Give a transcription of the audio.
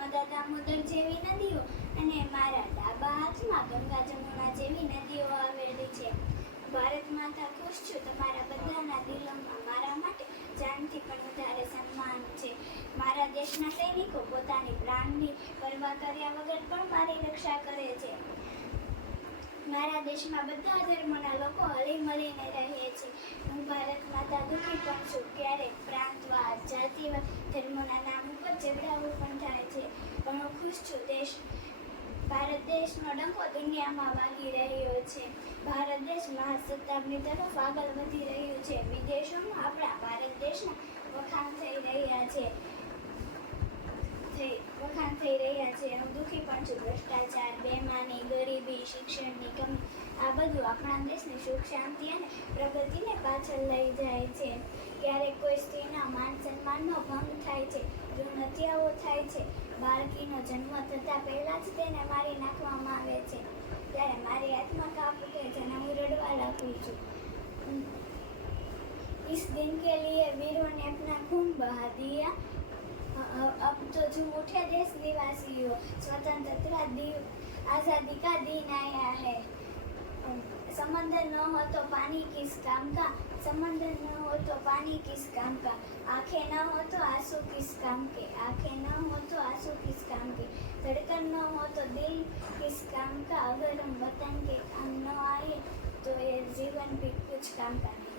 નર્મદા દામોદર જેવી નદીઓ અને મારા ડાબા હાથમાં ગંગા જમુના જેવી નદીઓ આવેલી છે. ભારત માતા ખુશ છું, તમારા બધાના દિલોમાં મારા માટે જાનથી પણ વધારે સન્માન છે. મારા દેશના સૈનિકો પોતાની પ્રાણની પરવા કર્યા વગર પણ મારી રક્ષા કરે છે. મારા દેશમાં બધા ધર્મના લોકો હળી મળીને રહે છે. હું ભારત માતા દુઃખી પણ છું. ક્યારેક પ્રાંતવાદ, જાતિવાદ, ધર્મના નામ ઉપર ઝઘડાઓ પણ થાય છે, પણ હું ખુશ છું. ભારત દેશનો ડંકો દુનિયામાં વાગી રહ્યો છે. ભારત દેશ મહાસત્તાની તરફ આગળ વધી રહ્યું છે. વિદેશોમાં આપણા ભારત દેશના વખાણ થઈ રહ્યા છે. હું દુઃખી પણ છું. ભ્રષ્ટાચાર, બેમાની, ગરીબી, શિક્ષણની કમી, આ બધું આપણા દેશની સુખ શાંતિ અને પ્રગતિને પાછળ લઈ જાય છે. ક્યારેક કોઈ સ્ત્રીના માન સન્માનનો ભંગ થાય છે, ભ્રૂણ હત્યાઓ થાય છે, બાળકીનો જન્મ થતાં પહેલાં જ તેને મારી નાખવામાં આવે છે, ત્યારે મારી આત્મા કાપ ઉઠે છે અને હું રડવા લાગું છું. इस दिन के लिए वीरों ने अपना खून बहा दिया. अब तो झूम उठे देश निवासियों, स्वतंत्रता आज़ादी का दिन आया है. समंदर न हो तो पानी किस काम का, समंदर न हो तो पानी किस काम का, आंखें न हो तो आंसू किस काम के, आंखें न हो तो आंसू किस काम के, धड़कन न हो तो दिल किस काम का, अगर हम वतन के काम न आए तो ये जीवन भी कुछ काम का नहीं.